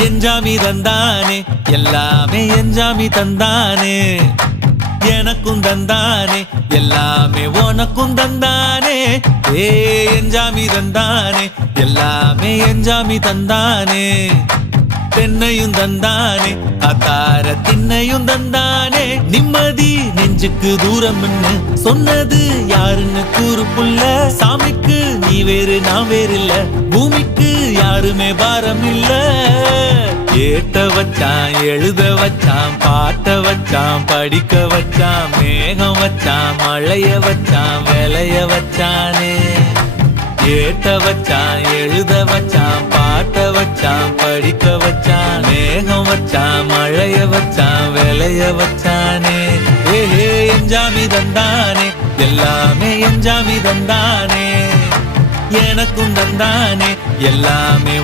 எஞ்சாமி தந்தானே எல்லாமே எஞ்சாமி தந்தானே எனக்கும் தந்தானே எல்லாமே உனக்கும் தந்தானே ஏ எஞ்சாமி தந்தானே எல்லாமே எஞ்சாமி தந்தானே தென்னையும் தந்தானே அத்தார திண்ணையும் தந்தானே நிம்மதி நெஞ்சுக்கு தூரம் சொன்னது யாருன்னு கூறு புள்ள சாமிக்கு நீ வேறு நான் வேறு இல்ல பூமிக்கு யாருமே பாரம் இல்ல ஏத்த வச்சான் எழுத வச்சான் பாட்ட வச்சான் படிக்க வச்சான் மேகம் வச்சான் மழைய வச்சான் விளைய வச்சானே ஏத்த வச்சான் எழுத வச்சான் பாட்ட வச்சான் படிக்க வச்சான் மேகம் வச்சான் மழைய வச்சான் விளைய வச்சானே ஏஹே எஞ்சாமி தந்தானே எல்லாமே எஞ்சாமி தந்தானே எனக்கும் தந்தானே எல்லாமே